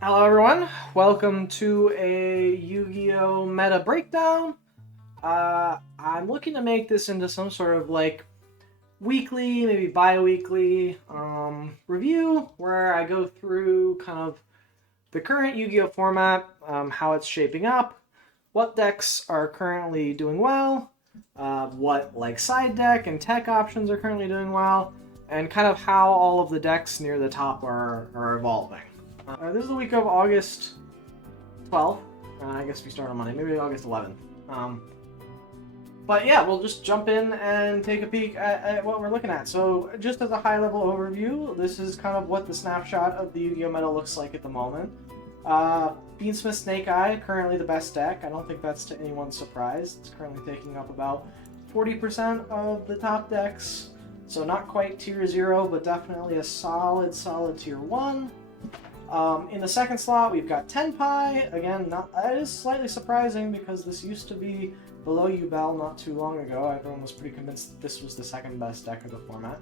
Hello everyone, welcome to a Yu-Gi-Oh! Meta breakdown. I'm looking to make this into some sort of like weekly, maybe bi-weekly review where I go through kind of the current Yu-Gi-Oh! Format, how it's shaping up, what decks are currently doing well, what like side deck and tech options are currently doing well, and kind of how all of the decks near the top are evolving. This is the week of August 12th. I guess we start on Monday, maybe August 11th. But yeah, we'll just jump in and take a peek at what we're looking at. So, just as a high level overview, this is kind of what the snapshot of the Yu Gi Oh! Meta looks like at the moment. Fiendsmith Snake Eye, currently the best deck. I don't think that's to anyone's surprise. It's currently taking up about 40% of the top decks. So, not quite tier 0, but definitely a solid tier 1. In the second slot, we've got Tenpai. Again, that is slightly surprising because this used to be below Yubel not too long ago. Everyone was pretty convinced that this was the second best deck of the format.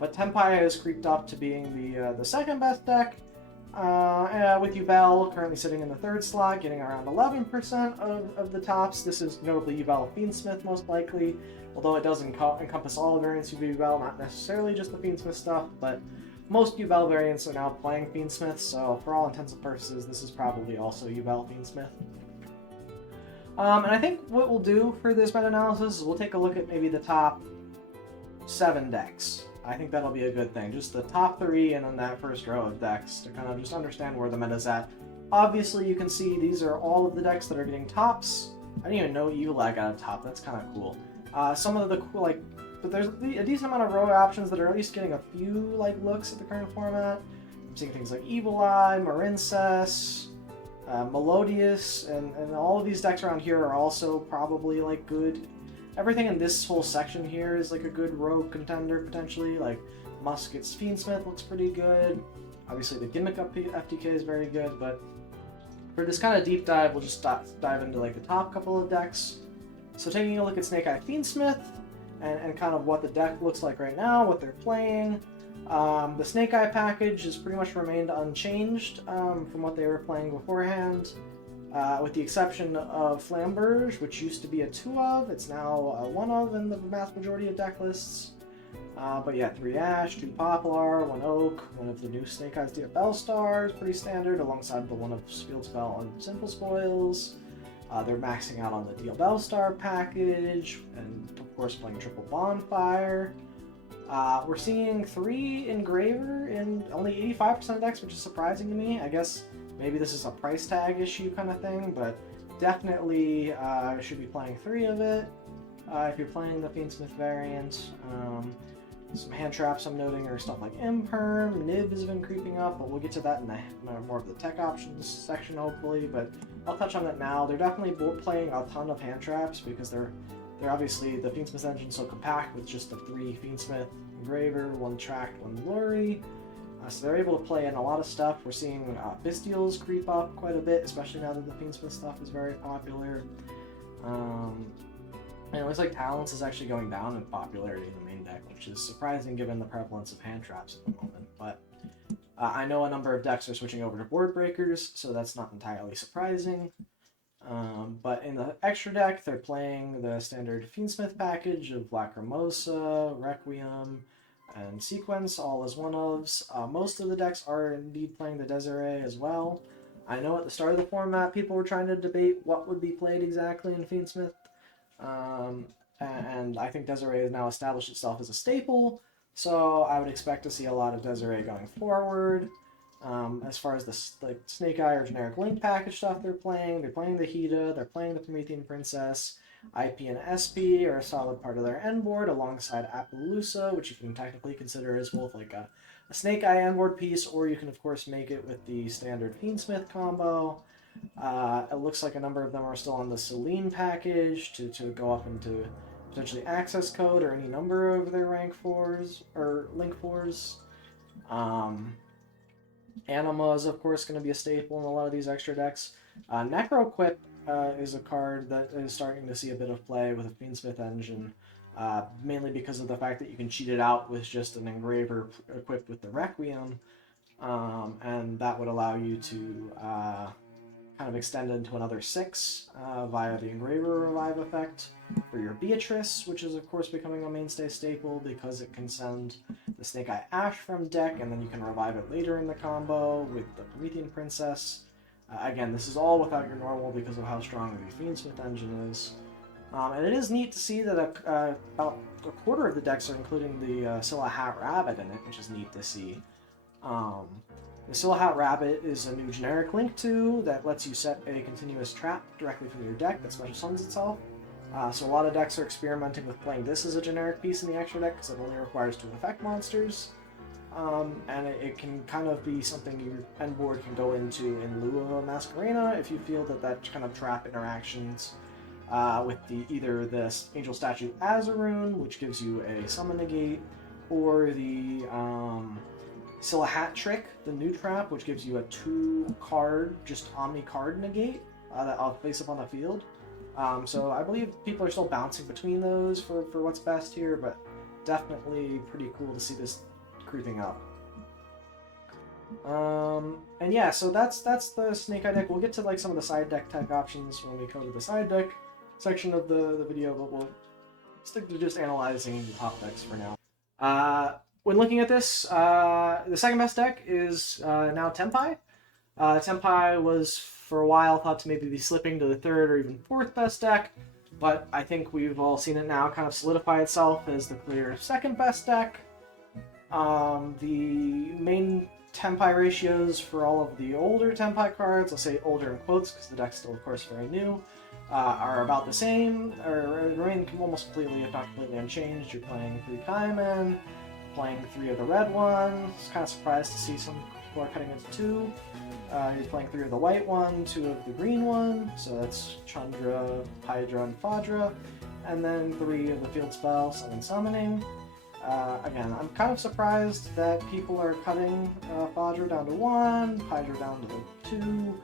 But Tenpai has creeped up to being the second best deck, with Yubel currently sitting in the third slot, getting around 11% of the tops. This is notably Yubel Fiendsmith most likely, although it does encompass all variants of Yubel, not necessarily just the Fiendsmith stuff, but most Yubel variants are now playing Fiendsmith, so for all intents and purposes, this is probably also Yubel Fiendsmith. And I think what we'll do for this meta-analysis is we'll take a look at maybe the top 7 decks. I think that'll be a good thing. Just the top 3 and then that first row of decks to kind of just understand where the meta's at. Obviously, you can see these are all of the decks that are getting tops. I didn't even know Elag got a top. That's kind of cool. Some of the cool, like, but there's a decent amount of row options that are at least getting a few like looks at the current format. I'm seeing things like Evil Eye, Marincess, Melodious, and all of these decks around here are also probably like good. Everything in this whole section here is like a good rogue contender potentially. Like Musket's Fiendsmith looks pretty good. Obviously the Gimmick FTK is very good, but for this kind of deep dive, we'll just dive into like the top couple of decks. So taking a look at Snake Eye Fiendsmith, and kind of what the deck looks like right now, what they're playing. The Snake Eye package has pretty much remained unchanged from what they were playing beforehand, with the exception of Flamberge, which used to be a 2 of, it's now a 1 of in the vast majority of deck lists. But yeah, 3 Ash, 2 Poplar, 1 Oak, one of the new Snake Eyes DFL stars, pretty standard, alongside the one of Field Spell and Simple Spoils. They're maxing out on the Deal Bellstar package, and of course playing Triple Bonfire. We're seeing 3 Engraver in only 85% of decks, which is surprising to me. I guess maybe this is a price tag issue kind of thing, but definitely should be playing 3 of it if you're playing the Fiendsmith variant. Some Handtraps I'm noting are stuff like Imperm, Nib has been creeping up, but we'll get to that in the more of the tech options section hopefully, but I'll touch on that now. They're definitely playing a ton of Handtraps because they're obviously, the Fiendsmith engine so compact with just the 3 Fiendsmith Engraver, 1 Tract, 1 Luri. So they're able to play in a lot of stuff. We're seeing Bestials creep up quite a bit, especially now that the Fiendsmith stuff is very popular. And it looks like Talents is actually going down in popularity in the main deck, which is surprising given the prevalence of Handtraps at the moment. But I know a number of decks are switching over to Board Breakers, so that's not entirely surprising. But in the extra deck, they're playing the standard Fiendsmith package of Lacrimosa, Requiem, and Sequence, all as 1-ofs. Most of the decks are indeed playing the Desiree as well. I know at the start of the format, people were trying to debate what would be played exactly in Fiendsmith. And I think Desiree has now established itself as a staple, so I would expect to see a lot of Desiree going forward. As far as the Snake Eye or generic Link package stuff they're playing the Hida, they're playing the Promethean Princess, IP and SP are a solid part of their end board alongside Appaloosa, which you can technically consider as both like a Snake Eye end board piece, or you can of course make it with the standard Fiendsmith combo. It looks like a number of them are still on the Selene package to go up into potentially access code or any number of their rank 4s or link 4s. Anima is of course going to be a staple in a lot of these extra decks. Necroquip is a card that is starting to see a bit of play with a Fiendsmith engine, mainly because of the fact that you can cheat it out with just an Engraver equipped with the Requiem. and that would allow you to kind of extend into another 6 via the Engraver Revive effect for your Beatrice, which is of course becoming a mainstay staple because it can send the Snake Eye Ash from deck, and then you can revive it later in the combo with the Promethean Princess. Again, this is all without your normal because of how strong the Fiendsmith engine is. And it is neat to see that about a quarter of the decks are including the Scylla Hat Rabbit in it, which is neat to see. The Scylla Hat Rabbit is a new generic Link 2 that lets you set a continuous trap directly from your deck that special summons itself. So a lot of decks are experimenting with playing this as a generic piece in the extra deck because it only requires 2 effect monsters. And it can kind of be something your end board can go into in lieu of a Masquerena if you feel that that kind of trap interactions with either the Angel Statue as a rune, which gives you a summon negate, or the Scylla Hat Trick, the new trap, which gives you a 2-card, just Omni card negate that I'll face up on the field. So I believe people are still bouncing between those for what's best here, but definitely pretty cool to see this creeping up. And yeah, so that's the Snake Eye deck. We'll get to like some of the side deck tech options when we go to the side deck section of the video, but we'll stick to just analyzing the top decks for now. When looking at this, the second best deck is now Tenpai. Tenpai was for a while thought to maybe be slipping to the third or even fourth best deck, but I think we've all seen it now kind of solidify itself as the clear second best deck. The main Tenpai ratios for all of the older Tenpai cards, I'll say older in quotes because the deck's still of course very new, are about the same, or remain almost completely, if not completely unchanged. You're playing 3 Kaimen, playing 3 of the red ones. Kind of surprised to see some people are cutting into 2. You're playing 3 of the white one, 2 of the green one, so that's Chandra, Hydra, and Fadra, and then 3 of the field spell, Summon Summoning. Again, I'm kind of surprised that people are cutting Fadra down to 1, Hydra down to 2.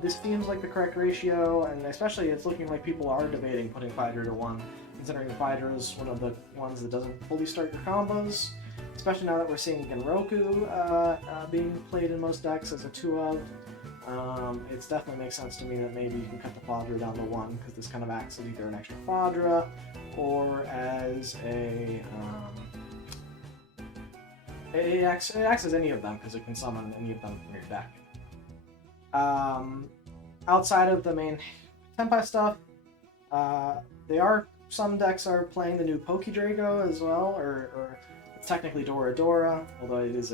This seems like the correct ratio, and especially it's looking like people are debating putting Fadra to 1, considering Fadra is one of the ones that doesn't fully start your combos, especially now that we're seeing Genroku being played in most decks as a 2-of. It definitely makes sense to me that maybe you can cut the Fadra down to 1, because this kind of acts as either an extra Fadra or as it acts as any of them, because it can summon any of them from your deck. Outside of the main Tenpai stuff, some decks are playing the new Pokedrago as well, or it's technically Dora, although it's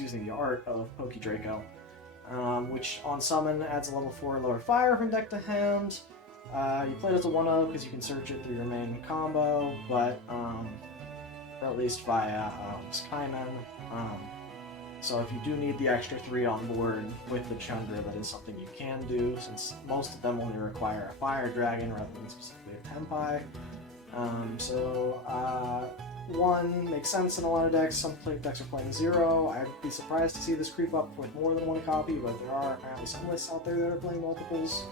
using the art of Pokedrago, which on summon adds a level 4 lower fire from deck to hand. You play it as a 1-of because you can search it through your main combo, but or at least via Skyman. So if you do need the extra 3 on board with the Chandra, that is something you can do, since most of them only require a Fire Dragon rather than specifically a Tenpai. 1 makes sense in a lot of decks. Some decks are playing 0. I'd be surprised to see this creep up with more than 1 copy, but there are apparently some lists out there that are playing multiples.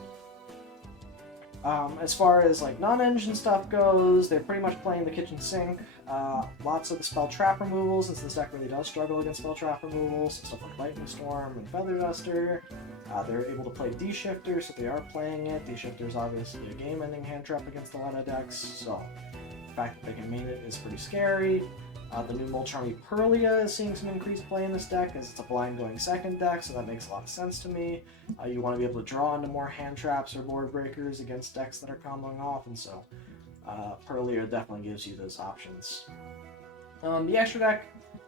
As far as like non-engine stuff goes, they're pretty much playing the kitchen sink. Lots of the spell trap removals, since this deck really does struggle against spell trap removals, stuff like Lightning Storm and Feather Duster. They're able to play D-Shifter, so they are playing it. D-Shifter is obviously a game-ending hand trap against a lot of decks, so the fact that they can main it is pretty scary. The new Molcharmy Purlia is seeing some increased play in this deck, as it's a blind going second deck, so that makes a lot of sense to me. You want to be able to draw into more hand traps or board breakers against decks that are comboing off, and so Purlia definitely gives you those options. The extra deck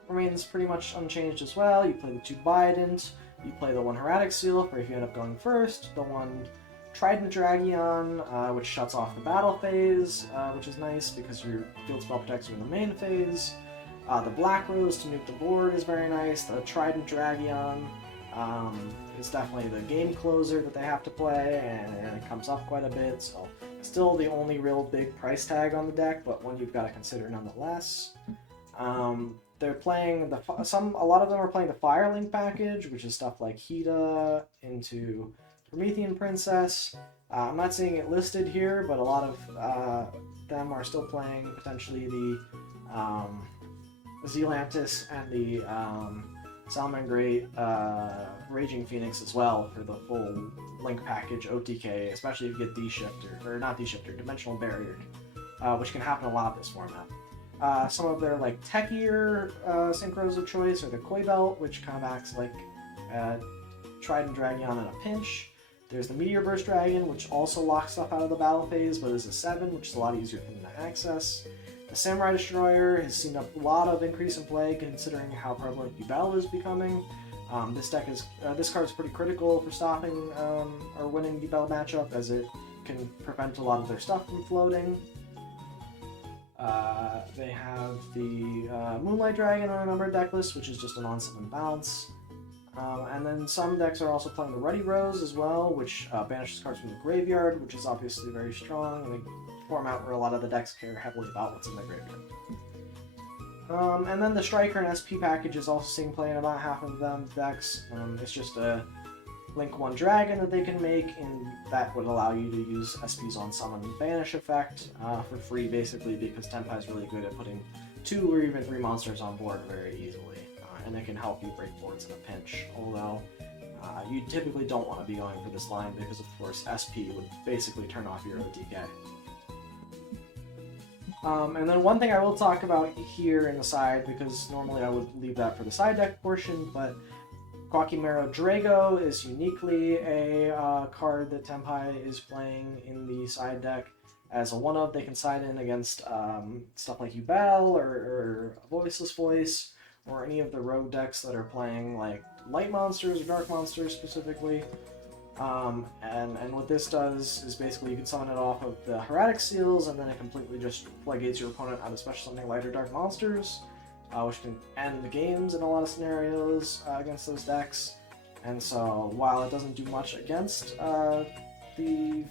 remains pretty much unchanged as well. You play the 2 Bident, you play the 1 Hermetic Seal for if you end up going first, the 1 Trident Dragion, which shuts off the battle phase, which is nice because your field spell protects you in the main phase. The Black Rose to nuke the board is very nice. The Trident Dragion is definitely the game closer that they have to play, and it comes up quite a bit, so still the only real big price tag on the deck, but one you've got to consider nonetheless. They're playing a lot of them are playing the Firelink package, which is stuff like Hida into Promethean Princess. I'm not seeing it listed here, but a lot of them are still playing potentially the Zealantis and the Salamangreat, Raging Phoenix as well for the full Link package OTK, especially if you get D-Shifter, or not D-Shifter, Dimensional Barrier, which can happen a lot this format. Some of their like techier synchros of choice are the Koi Belt, which kind of acts like Trident Dragon in a pinch. There's the Meteor Burst Dragon, which also locks stuff out of the battle phase, but is a 7, which is a lot easier for them to access. The Samurai Destroyer has seen a lot of increase in play, considering how prevalent Yubel is becoming. This card is pretty critical for stopping or winning Yubel matchup, as it can prevent a lot of their stuff from floating. They have the Moonlight Dragon on a number of deck lists, which is just an on-7 bounce. And then some decks are also playing the Ruddy Rose as well, which banishes cards from the graveyard, which is obviously very strong in a format where a lot of the decks care heavily about what's in the graveyard. And then the Striker and SP package is also seeing play in about half of them decks. It's just a Link 1 Dragon that they can make, and that would allow you to use SP's on summon and banish effect for free, basically, because Tenpai is really good at putting 2 or even 3 monsters on board very easily. And it can help you break boards in a pinch, although you typically don't want to be going for this line because, of course, SP would basically turn off your OTK. And then one thing I will talk about here in the side, because normally I would leave that for the side deck portion, but Quackimero Drago is uniquely a card that Tenpai is playing in the side deck. As a 1-of, they can side in against stuff like Yubel or Voiceless Voice, or any of the rogue decks that are playing like light monsters or dark monsters specifically. And what this does is basically you can summon it off of the Heretic Seals, and then it completely just floodgates your opponent out of special something light or dark monsters, which can end the games in a lot of scenarios against those decks. And so while it doesn't do much against the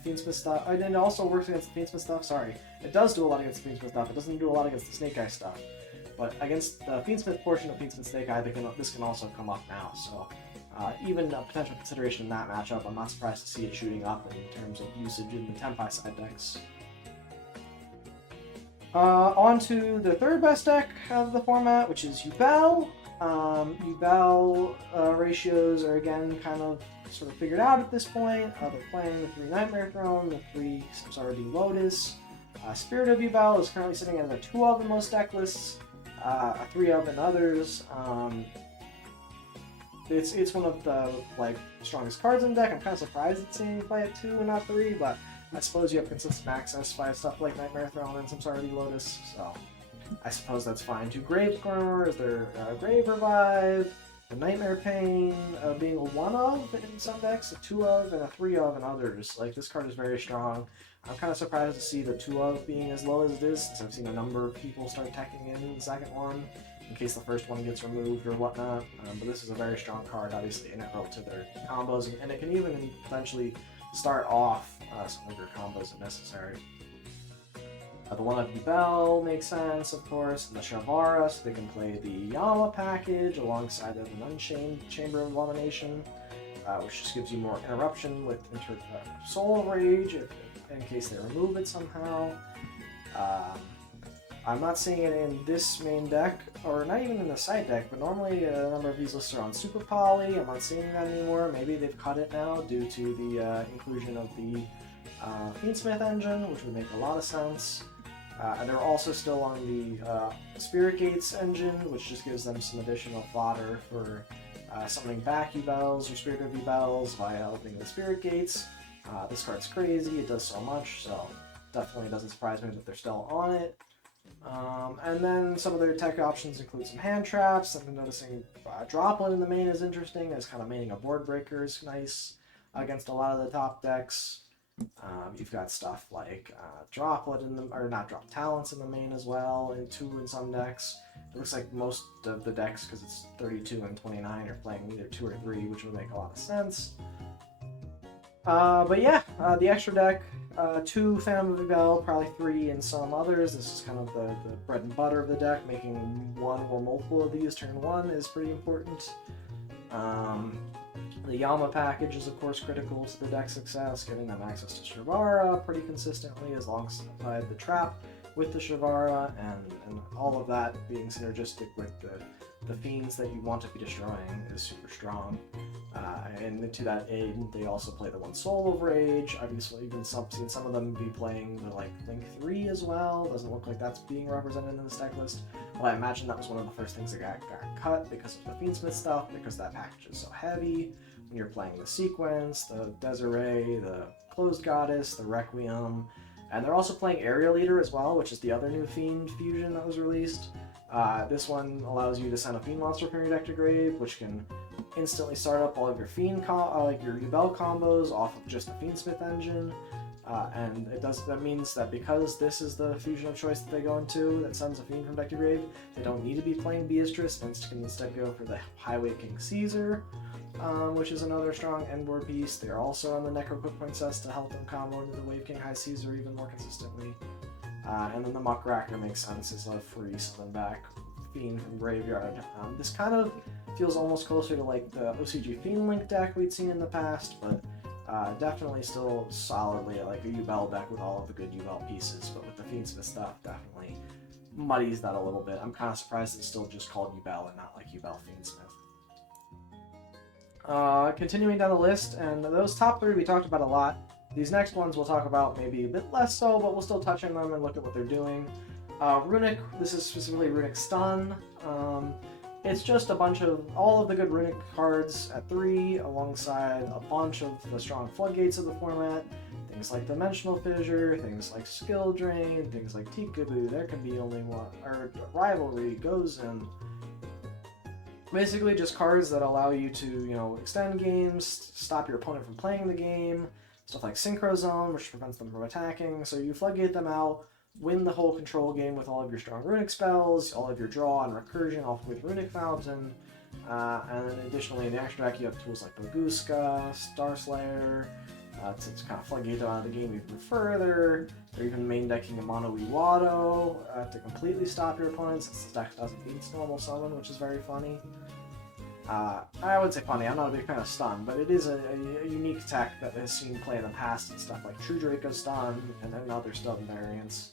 Fiendsmith stuff, and it also works against the Fiendsmith stuff, sorry. It does do a lot against the Fiendsmith stuff, it doesn't do a lot against the Snake Eye stuff. But against the Fiendsmith portion of Fiendsmith Snake Eye, this can also come up now. So even a potential consideration in that matchup, I'm not surprised to see it shooting up in terms of usage in the Tenpai side decks. On to the third best deck of the format, which is Yubel. Yubel ratios are again kind of sort of figured out at this point. They're playing the 3 Nightmare Throne, the 3 Samsara Lotus. Spirit of Yubel is currently sitting at a 2-of in most deck lists. A 3-of in others. It's one of the strongest cards in the deck. I'm kind of surprised it's seeing play at 2 and not 3, but I suppose you have consistent access by stuff like Nightmare Throne and Samsara Lotus, so I suppose that's fine. 2 Grave Squirmer, is there Grave Revive, the Nightmare Pain being a 1-of in some decks, a 2-of, and a 3-of in others. Like, this card is very strong. I'm kind of surprised to see the 2-of being as low as it is, since I've seen a number of people start teching in the second one, in case the first one gets removed or whatnot. But this is a very strong card, obviously, integral to their combos, and it can even potentially start off some of your combos if necessary. The 1-of Yubel makes sense, of course, and the Shavara, so they can play the Yama package alongside of an Unchained Chamber of Abomination, which just gives you more interruption with Soul Rage in case they remove it somehow. I'm not seeing it in this main deck, or not even in the side deck, but normally a number of these lists are on Super Poly. I'm not seeing that anymore. Maybe they've cut it now due to the inclusion of the Fiendsmith engine, which would make a lot of sense. And they're also still on the Spirit Gates engine, which just gives them some additional fodder for summoning back Yubels or Spirit of Yubels via opening the Spirit Gates. This card's crazy, it does so much, so definitely doesn't surprise me that they're still on it. And then some of their tech options include some Handtraps. I've been noticing Droplet in the main is interesting, as kind of maining a board breaker is nice against a lot of the top decks. You've got stuff like Droplet in the, or not Drop Talents in the main as well, and 2 in some decks. It looks like most of the decks, because it's 32 and 29, are playing either 2 or 3, which would make a lot of sense. But yeah, the extra deck, 2 Phantom of Yubel, probably 3 in some others. This is kind of the bread and butter of the deck. Making 1 or multiple of these turn 1 is pretty important. The Yama package is of course critical to the deck's success, giving them access to Shavara pretty consistently alongside the trap with the Shavara, and all of that being synergistic with the the fiends that you want to be destroying is super strong. And to that aid, they also play the one soul of rage. Obviously, even seen some of them be playing the like Link 3 as well. Doesn't look like that's being represented in this deck list. But I imagine that was one of the first things that got cut because of the Fiendsmith stuff, because that package is so heavy. When you're playing the Sequence, the Desiree, the Closed Goddess, the Requiem, and they're also playing Area Leader as well, which is the other new Fiend fusion that was released. This one allows you to send a Fiend monster from your deck to grave, which can instantly start up all of your Fiend like your Yubel combos off of just the Fiendsmith engine. And that means that because this is the fusion of choice that they go into that sends a Fiend from deck to grave, they don't need to be playing Beatrice and can instead go for the Highway King Caesar, which is another strong endboard piece. They're also on the Necro Quick Princess to help them combo into the Wave King High Caesar even more consistently. And then the Muckracker makes sense as a free summon back Fiend from Graveyard. This kind of feels almost closer to like the OCG Fiend Link deck we'd seen in the past, but definitely still solidly like a Yubel deck with all of the good Yubel pieces, but with the Fiendsmith stuff definitely muddies that a little bit. I'm kind of surprised it's still just called Yubel and not like Yubel Fiendsmith. Continuing down the list, and those top three we talked about a lot. These next ones we'll talk about maybe a bit less so, but we'll still touch on them and look at what they're doing. Runick, this is specifically Runick Stun. It's just a bunch of all of the good Runick cards at 3, alongside a bunch of the strong floodgates of the format. Things like Dimensional Fissure, things like Skill Drain, things like Teekaboo. There can be only one, or Rivalry, Gozen. Basically just cards that allow you to, you know, extend games, stop your opponent from playing the game. Stuff like Synchro Zone, which prevents them from attacking. So you floodgate them out, win the whole control game with all of your strong Runick spells, all of your draw and recursion off with Runick Fountain. And then additionally in the action deck you have tools like Boguska, Star Slayer, to kind of floodgate them out of the game even further. Or even main decking a Mono Iwado to completely stop your opponent, since the deck doesn't beat normal summon, which is very funny. I would say funny, I'm not a big fan of Stun, but it is a unique tech that has seen play in the past and stuff like True Draco Stun and then other Stun variants.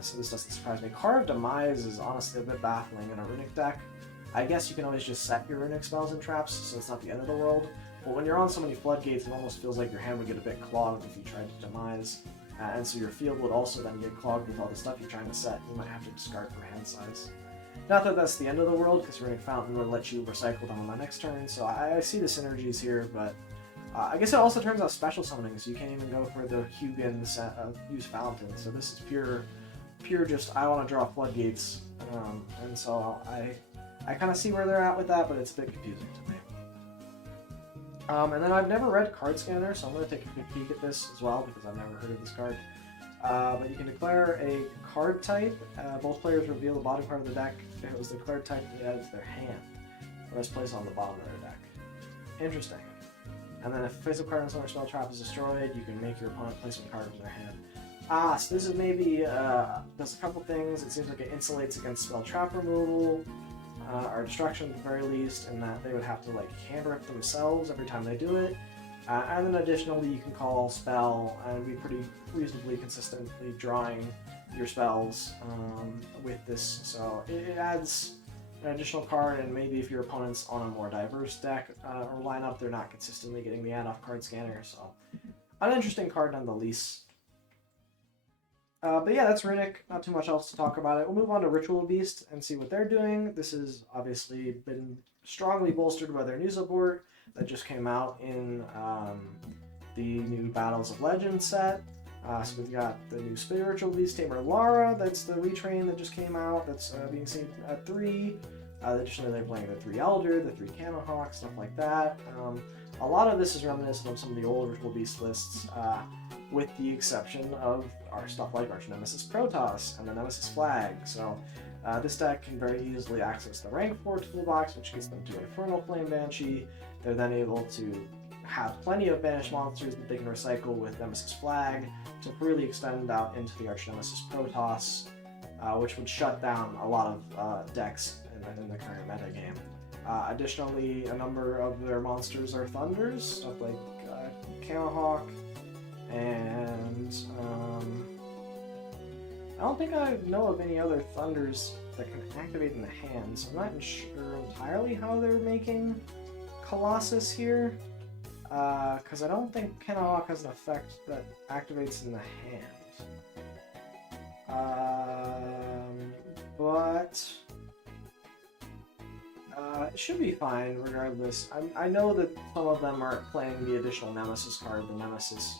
So this doesn't surprise me. Carved Demise is honestly a bit baffling in a Runick deck. I guess you can always just set your Runick spells and traps, so it's not the end of the world. But when you're on so many floodgates, it almost feels like your hand would get a bit clogged if you tried to Demise. And so your field would also then get clogged with all the stuff you're trying to set. You might have to discard for hand size. Not that that's the end of the world, because Runick Fountain would let you recycle them on my next turn, so I see the synergies here, but I guess it also turns out special summoning, so you can't even go for the Hugin use Fountain, so this is pure just I want to draw floodgates, and so I kind of see where they're at with that, but it's a bit confusing to me. And then I've never read Card Scanner, so I'm going to take a quick peek at this as well, because I've never heard of this card. But you can declare a card type. Both players reveal the bottom part of the deck if it was the declared type they added to their hand, or is placed on the bottom of their deck. Interesting. And then if a physical card on some spell trap is destroyed, you can make your opponent place a card from their hand. So this is maybe, does a couple things. It seems like it insulates against spell trap removal, or destruction at the very least, in that they would have to like hand rip themselves every time they do it. And then additionally, you can call spell and be pretty reasonably consistently drawing your spells with this. So it adds an additional card, and maybe if your opponent's on a more diverse deck or lineup, they're not consistently getting the add-off Card Scanner. So an interesting card nonetheless. But yeah, that's Runick. Not too much else to talk about it. We'll move on to Ritual Beast and see what they're doing. This has obviously been strongly bolstered by their new support that just came out in the new Battles of Legends set. So we've got the new Spiritual Beast Tamer Lara, that's the retrain that just came out, that's being seen at 3. Additionally, they're playing the 3 Elder, the 3 Cannonhawk, stuff like that. A lot of this is reminiscent of some of the old Ritual Beast lists, with the exception of our stuff like Arch Nemesis Protoss and the Nemesis Flag. So this deck can very easily access the rank 4 toolbox, which gets them to Infernal Flame Banshee. They're then able to have plenty of banished monsters that they can recycle with Nemesis Flag to freely extend out into the Arch Nemesis Protoss, which would shut down a lot of decks in the current metagame. Additionally, a number of their monsters are Thunders, stuff like I don't think I know of any other Thunders that can activate in the hand, so I'm not sure entirely how they're making Colossus here. Because I don't think Kenawak has an effect that activates in the hand. But it should be fine regardless. I know that some of them are playing the additional Nemesis card, the Nemesis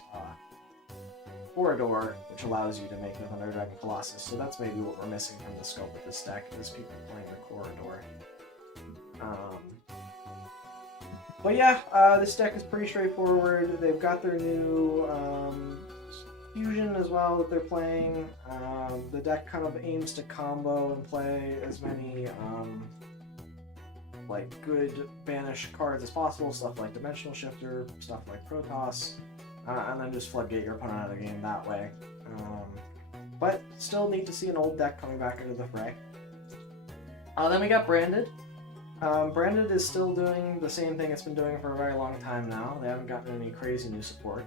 Corridor, which allows you to make the Thunder Dragon Colossus. So that's maybe what we're missing from the scope of this deck, is people playing the Corridor. But yeah, this deck is pretty straightforward. They've got their new Fusion as well that they're playing. The deck kind of aims to combo and play as many like good banish cards as possible, stuff like Dimensional Shifter, stuff like Protoss, and then just floodgate your opponent out of the game that way. But still neat to see an old deck coming back into the fray. Then we got Branded. Branded is still doing the same thing it's been doing for a very long time now. They haven't gotten any crazy new support.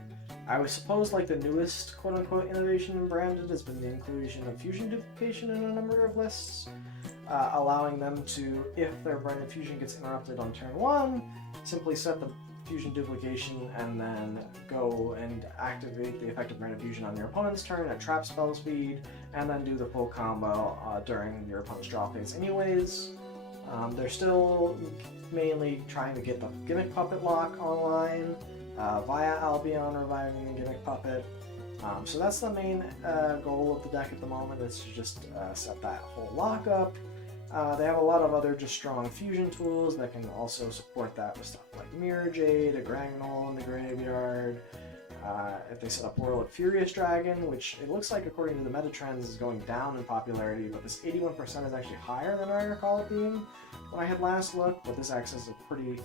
I would suppose like the newest quote-unquote innovation in Branded has been the inclusion of fusion duplication in a number of lists, allowing them to, if their Branded fusion gets interrupted on turn 1, simply set the fusion duplication and then go and activate the effective Branded fusion on your opponent's turn at trap spell speed, and then do the full combo during your opponent's draw phase anyways. They're still mainly trying to get the Gimmick Puppet lock online via Albion reviving the Gimmick Puppet. So that's the main goal of the deck at the moment, is to just set that whole lock up. They have a lot of other just strong fusion tools that can also support that with stuff like Mirror Jade, a Gragnol in the graveyard. If they set up Warlock Furious Dragon, which it looks like according to the meta trends is going down in popularity, but this 81% is actually higher than I recall it being when I had last looked. But this acts as a pretty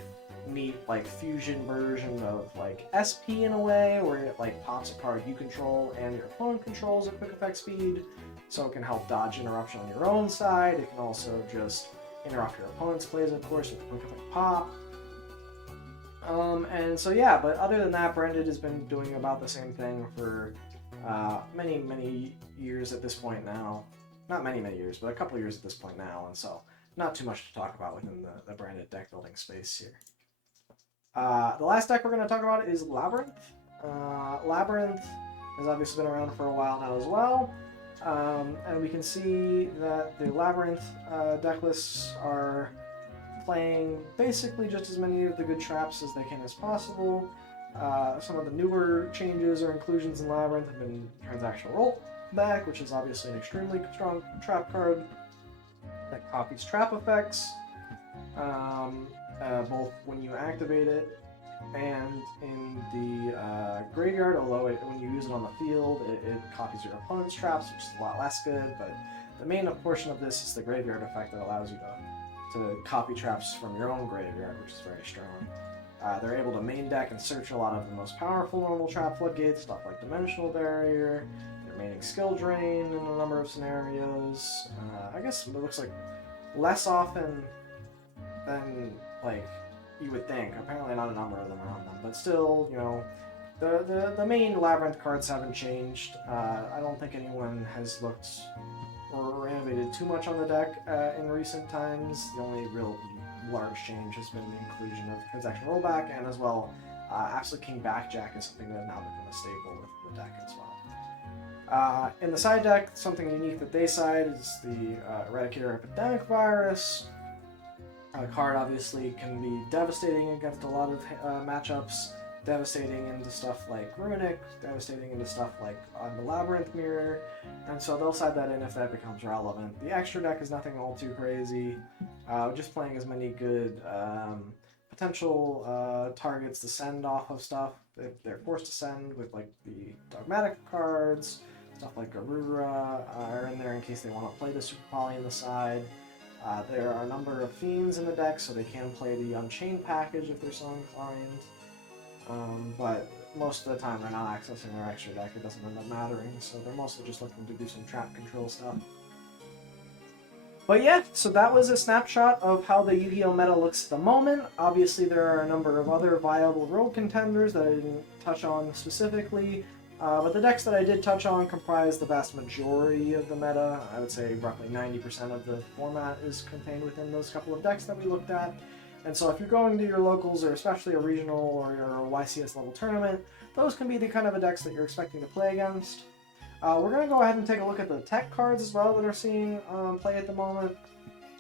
neat like fusion version of like SP in a way, where it like pops a card you control and your opponent controls at quick effect speed, so it can help dodge interruption on your own side. It can also just interrupt your opponent's plays, of course, with a quick effect pop. And so yeah, but other than that, Branded has been doing about the same thing for many years at this point now. Not many years, but a couple years at this point now, and so not too much to talk about within the Branded deck building space here. The last deck we're going to talk about is Labrynth. Labrynth has obviously been around for a while now as well, and we can see that the Labrynth deck lists are playing basically just as many of the good traps as they can as possible. Some of the newer changes or inclusions in Labrynth have been Transactional Rollback, which is obviously an extremely strong trap card that copies trap effects, both when you activate it and in the graveyard, although when you use it on the field, it copies your opponent's traps, which is a lot less good, but the main portion of this is the graveyard effect that allows you to copy traps from your own graveyard, which is very strong. They're able to main deck and search a lot of the most powerful normal trap floodgates, stuff like Dimensional Barrier, they're maining Skill Drain in a number of scenarios. I guess it looks like less often than like you would think. Apparently not a number of them around them, but still, you know, the main Labrynth cards haven't changed. I don't think anyone has looked or innovated too much on the deck in recent times. The only real large change has been the inclusion of Transaction Rollback, and as well, Absolute King Backjack is something that has now become a staple with the deck as well. In the side deck, something unique that they side is the Eradicator Epidemic Virus. The card obviously can be devastating against a lot of matchups, devastating into stuff like Runick, devastating into stuff like on the Labrynth mirror, and so they'll side that in if that becomes relevant. The extra deck is nothing all too crazy, just playing as many good potential targets to send off of stuff if they're forced to send, with like the Dogmatic cards, stuff like Garura are in there in case they want to play the Super Poly in the side. There are a number of Fiends in the deck, so they can play the Unchained package if they're so inclined. But most of the time they're not accessing their extra deck, it doesn't end up mattering, so they're mostly just looking to do some trap control stuff. But yeah, so that was a snapshot of how the Yu-Gi-Oh! Meta looks at the moment. Obviously there are a number of other viable world contenders that I didn't touch on specifically. But the decks that I did touch on comprise the vast majority of the meta. I would say roughly 90% of the format is contained within those couple of decks that we looked at. And so if you're going to your locals, or especially a regional or your YCS level tournament, those can be the kind of decks that you're expecting to play against. We're going to go ahead and take a look at the tech cards as well that are seeing play at the moment.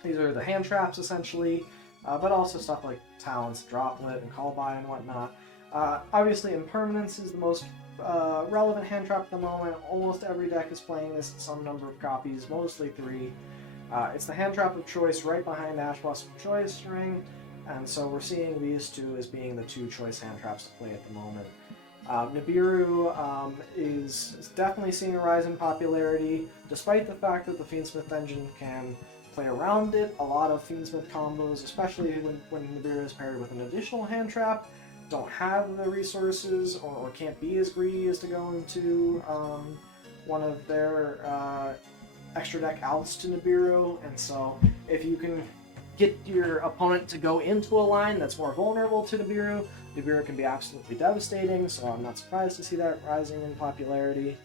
These are the Handtraps, essentially, but also stuff like Talents, Droplet, and Callby, and whatnot. Obviously, Impermanence is the most relevant Handtrap at the moment. Almost every deck is playing this in some number of copies, mostly 3. It's the Handtrap of choice right behind Ash Blossom Choice Ring, and so we're seeing these two as being the 2 choice Handtraps to play at the moment. Nibiru is definitely seeing a rise in popularity, despite the fact that the Fiendsmith engine can play around it. A lot of Fiendsmith combos, especially when Nibiru is paired with an additional Handtrap, don't have the resources or can't be as greedy as to go into one of their extra deck outs to Nibiru, and so if you can get your opponent to go into a line that's more vulnerable to Nibiru, Nibiru can be absolutely devastating, so I'm not surprised to see that rising in popularity.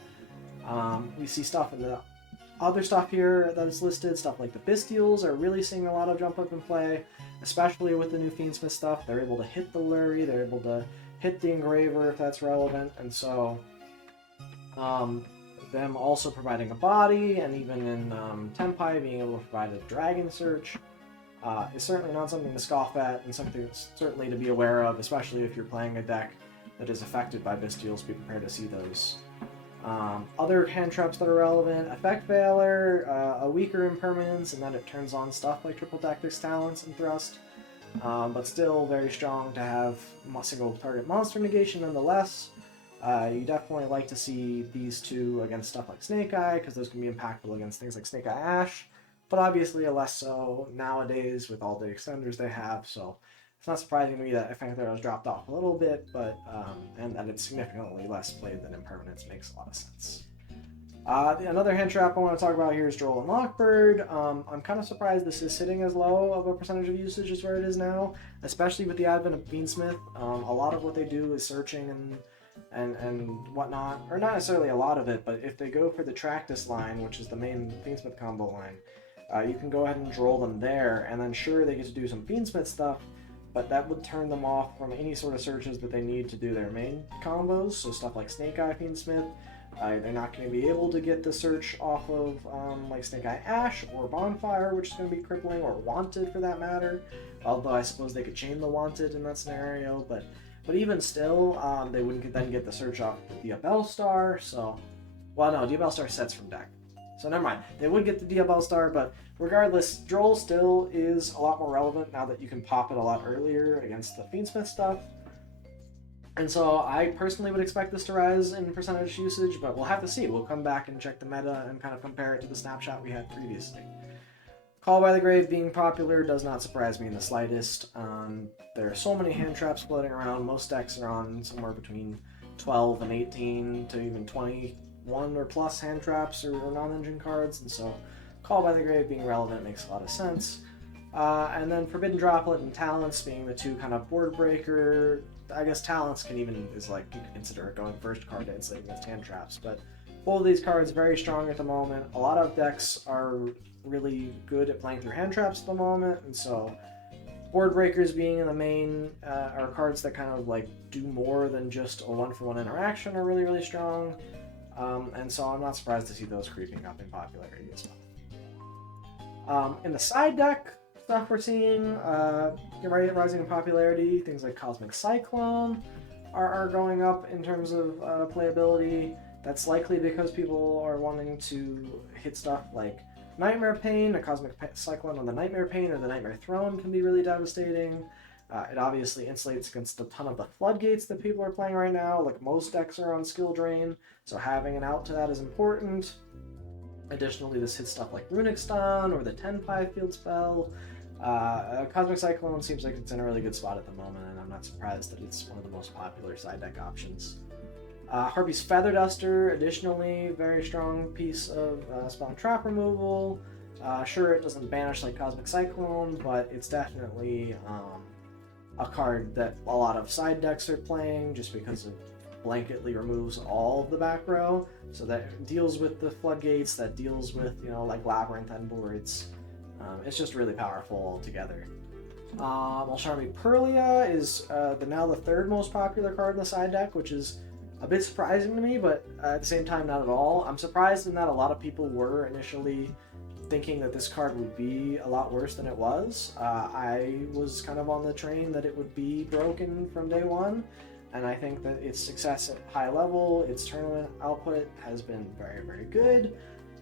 We see stuff in the other stuff here that is listed, stuff like the Bestials are really seeing a lot of jump up in play, especially with the new Fiendsmith stuff. They're able to hit the Lurry, they're able to hit the Engraver if that's relevant, and so them also providing a body, and even in Tenpai being able to provide a Dragon Search is certainly not something to scoff at, and something that's certainly to be aware of, especially if you're playing a deck that is affected by Bestials. Be prepared to see those. Other Handtraps that are relevant: Effect Veiler, a weaker Impermanence, and then it turns on stuff like Triple Tactics, Talents, and Thrust, but still very strong to have single target monster negation nonetheless. You definitely like to see these two against stuff like Snake Eye, because those can be impactful against things like Snake Eye Ash, but obviously less so nowadays with all the extenders they have, so it's not surprising to me that Effect Veiler has dropped off a little bit, but and that it's significantly less played than Impermanence makes a lot of sense. Another Handtrap I want to talk about here is Droll and Lockbird. I'm kind of surprised this is sitting as low of a percentage of usage as where it is now, especially with the advent of Fiendsmith. A lot of what they do is searching and whatnot, or not necessarily a lot of it, but if they go for the Tractus line, which is the main Fiendsmith combo line, you can go ahead and Droll them there, and then sure, they get to do some Fiendsmith stuff, but that would turn them off from any sort of searches that they need to do their main combos, so stuff like Snake Eye Fiendsmith. They're not going to be able to get the search off of like Snake Eye Ash or Bonfire, which is going to be crippling, or Wanted for that matter, although I suppose they could chain the Wanted in that scenario, but even still, they wouldn't then get the search off the Diabell Star, so... Well, no, Diabell Star sets from deck. So never mind. They would get the Diabell Star, but regardless, Droll still is a lot more relevant now that you can pop it a lot earlier against the Fiendsmith stuff. And so I personally would expect this to rise in percentage usage, but we'll have to see. We'll come back and check the meta and kind of compare it to the snapshot we had previously. Call by the Grave being popular does not surprise me in the slightest. There are so many Handtraps floating around. Most decks are on somewhere between 12 and 18 to even 21 or plus Handtraps or non-engine cards, and so Call by the Grave being relevant makes a lot of sense. And then Forbidden Droplet and Talents being the two kind of board breaker. I guess Talents can even is like you can consider it going first card to insulate against Handtraps, but both of these cards very strong at the moment. A lot of decks are really good at playing through Handtraps at the moment, and so board breakers being in the main are cards that kind of like do more than just a one-for-one interaction are really, really strong. And so I'm not surprised to see those creeping up in popularity as well. In the side deck stuff we're seeing, rising in popularity, things like Cosmic Cyclone are going up in terms of playability. That's likely because people are wanting to hit stuff like Nightmare Pain. A Cosmic Cyclone on the Nightmare Pain or the Nightmare Throne can be really devastating. It obviously insulates against a ton of the floodgates that people are playing right now. Like most decks are on skill drain, so having an out to that is important. Additionally, this hits stuff like Runick Stun or the Tenpai field spell. Cosmic Cyclone seems like it's in a really good spot at the moment, and I'm not surprised that it's one of the most popular side deck options. Harpy's Feather Duster, additionally, very strong piece of spell and trap removal. Sure, it doesn't banish like Cosmic Cyclone, but it's definitely a card that a lot of side decks are playing just because of blanketly removes all of the back row, so that deals with the floodgates, that deals with, you know, like Labrynth end boards. It's just really powerful altogether. Alsharmi Purlia is now the third most popular card in the side deck, which is a bit surprising to me, but at the same time, not at all. I'm surprised in that a lot of people were initially thinking that this card would be a lot worse than it was. I was kind of on the train that it would be broken from day one, and I think that its success at high level, its tournament output has been very, very good.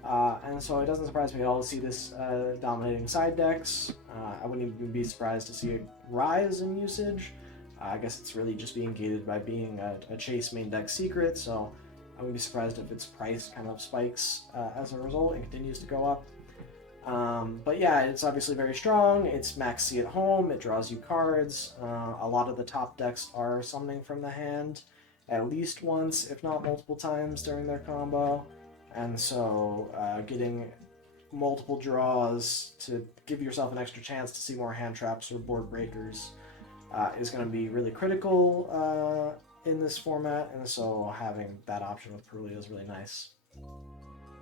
And so it doesn't surprise me at all to see this dominating side decks. I wouldn't even be surprised to see it rise in usage. I guess it's really just being gated by being a chase main deck secret, so I wouldn't be surprised if its price kind of spikes as a result and continues to go up. But yeah, it's obviously very strong. It's max C at home. It draws you cards. A lot of the top decks are summoning from the hand at least once, if not multiple times during their combo. And so getting multiple draws to give yourself an extra chance to see more hand traps or board breakers is going to be really critical in this format. And so having that option with Purlia is really nice.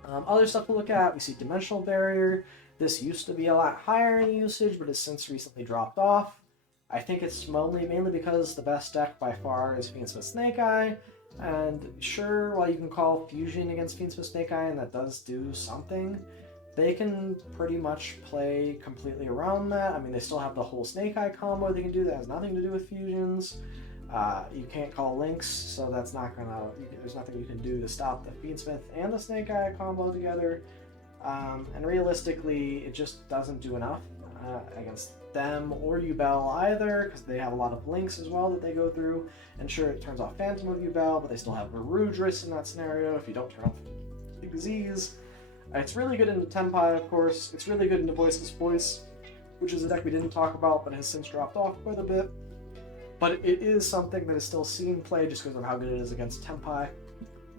Other stuff to look at, we see Dimensional Barrier. This used to be a lot higher in usage, but has since recently dropped off. I think it's mainly because the best deck by far is Fiendsmith Snake-Eye. And sure, while you can call Fusion against Fiendsmith Snake-Eye, and that does do something, they can pretty much play completely around that. I mean, they still have the whole Snake-Eye combo they can do that has nothing to do with fusions. You can't call links, so that's not gonna. There's nothing you can do to stop the Fiendsmith and the Snake-Eye combo together. And realistically, it just doesn't do enough against them or Yubel either, because they have a lot of links as well that they go through. And sure, it turns off Phantom of Yubel, but they still have Varudris in that scenario if you don't turn off Xyz. It's really good into Tenpai, of course. It's really good into Voiceless Voice, which is a deck we didn't talk about, but has since dropped off quite a bit. But it is something that is still seeing play just because of how good it is against Tenpai,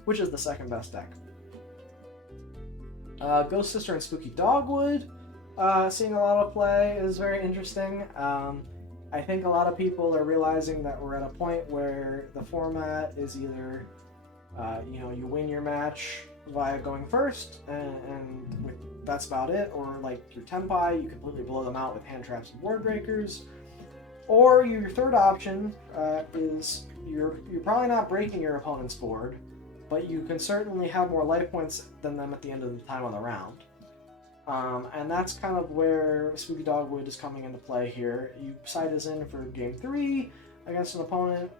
which is the second best deck. Ghost Sister and Spooky Dogwood, seeing a lot of play is very interesting. I think a lot of people are realizing that we're at a point where the format is either, you win your match via going first, and that's about it, or like your Tenpai, you completely blow them out with hand traps and board breakers. Or your third option is you're probably not breaking your opponent's board, but you can certainly have more life points than them at the end of the time on the round. And that's kind of where Spooky Dogwood is coming into play here. You side us in for game 3 against an opponent,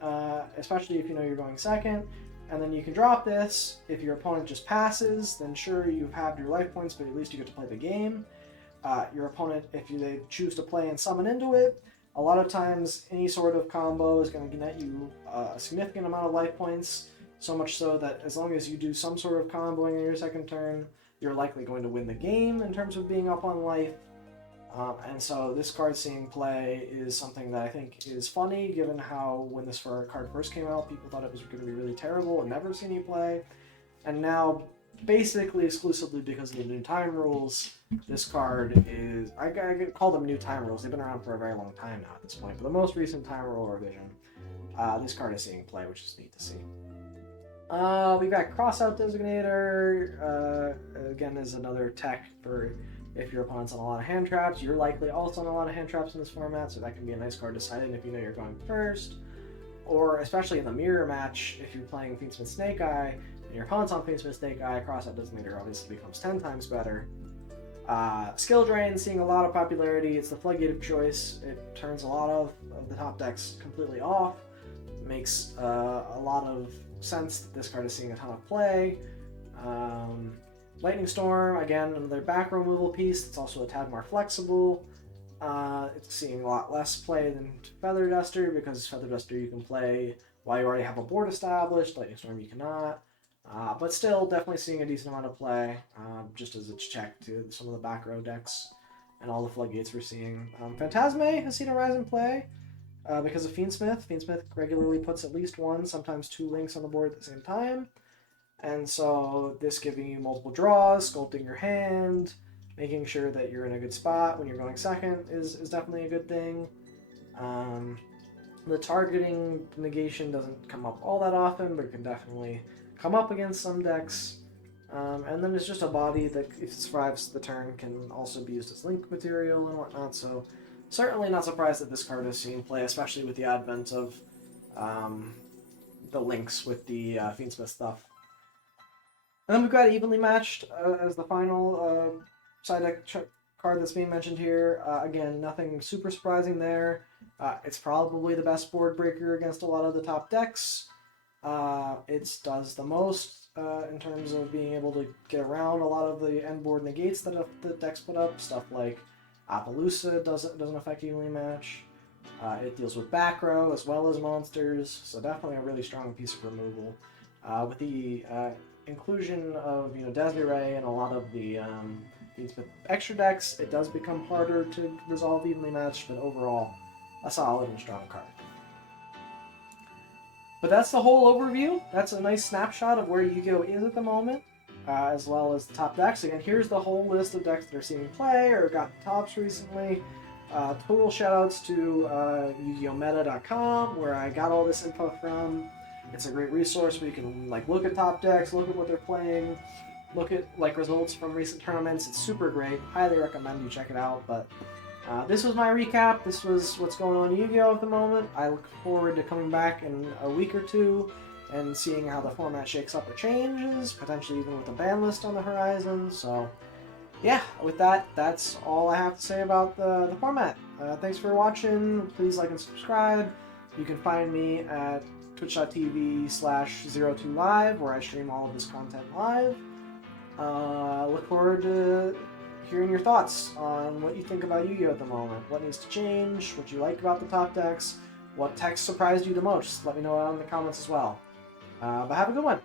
especially if you know you're going second, and then you can drop this. If your opponent just passes, then sure, you've halved your life points, but at least you get to play the game. Your opponent, if they choose to play and summon into it, a lot of times any sort of combo is going to net you a significant amount of life points, so much so that as long as you do some sort of comboing in your second turn, you're likely going to win the game in terms of being up on life. And so this card seeing play is something that I think is funny, given how when this card first came out, people thought it was going to be really terrible and never seen you play. And now, basically exclusively because of the new time rules, this card is... I call them new time rules. They've been around for a very long time now at this point. But the most recent time rule revision, this card is seeing play, which is neat to see. We've got Crossout Designator. Again, is another tech for if your opponent's on a lot of hand traps. You're likely also on a lot of hand traps in this format, so that can be a nice card to side in if you know you're going first. Or especially in the mirror match, if you're playing Fiendsmith Snake-Eye, and your opponent's on Fiendsmith Snake-Eye, Crossout Designator obviously becomes 10 times better. Skill Drain, seeing a lot of popularity. It's the floodgate of choice. It turns a lot of the top decks completely off. It makes a lot of sense that this card is seeing a ton of play. Lightning Storm, again, another back removal piece. It's also a tad more flexible. It's seeing a lot less play than Feather Duster, because Feather Duster you can play while you already have a board established. Lightning Storm you cannot. But still, definitely seeing a decent amount of play, just as a check to some of the back row decks and all the floodgates we're seeing. Phantasme has seen a rise in play because of Fiendsmith. Fiendsmith regularly puts at least one, sometimes two links on the board at the same time. And so this giving you multiple draws, sculpting your hand, making sure that you're in a good spot when you're going second is definitely a good thing. The targeting negation doesn't come up all that often, but it can definitely come up against some decks. And then it's just a body that, if it survives the turn, can also be used as link material and whatnot, so certainly not surprised that this card is seeing play, especially with the advent of the links with the Fiendsmith stuff. And then we've got Evenly Matched as the final side deck card that's being mentioned here. Again, nothing super surprising there. It's probably the best board breaker against a lot of the top decks. It does the most in terms of being able to get around a lot of the end board negates that the decks put up. Stuff like Appaloosa doesn't affect Evenly Match. It deals with back row as well as monsters, so definitely a really strong piece of removal. With the inclusion of Desiree and a lot of the extra decks, it does become harder to resolve Evenly Matched, but overall, a solid and strong card. But that's the whole overview. That's a nice snapshot of where Yu-Gi-Oh! Is at the moment, as well as the top decks. Again, here's the whole list of decks that are seeing play or got tops recently. Total shoutouts to YuGiOhMeta.com, where I got all this info from. It's a great resource where you can look at top decks, look at what they're playing, look at results from recent tournaments. It's super great. Highly recommend you check it out. But this was my recap. This was what's going on in Yu-Gi-Oh! At the moment. I look forward to coming back in a week or two and seeing how the format shakes up or changes, potentially even with a ban list on the horizon. So yeah, with that, that's all I have to say about the format. Thanks for watching. Please like and subscribe. You can find me at twitch.tv/02live, where I stream all of this content live. Look forward to hearing your thoughts on what you think about Yu-Gi-Oh! At the moment. What needs to change, what you like about the top decks, what decks surprised you the most. Let me know in the comments as well. But have a good one.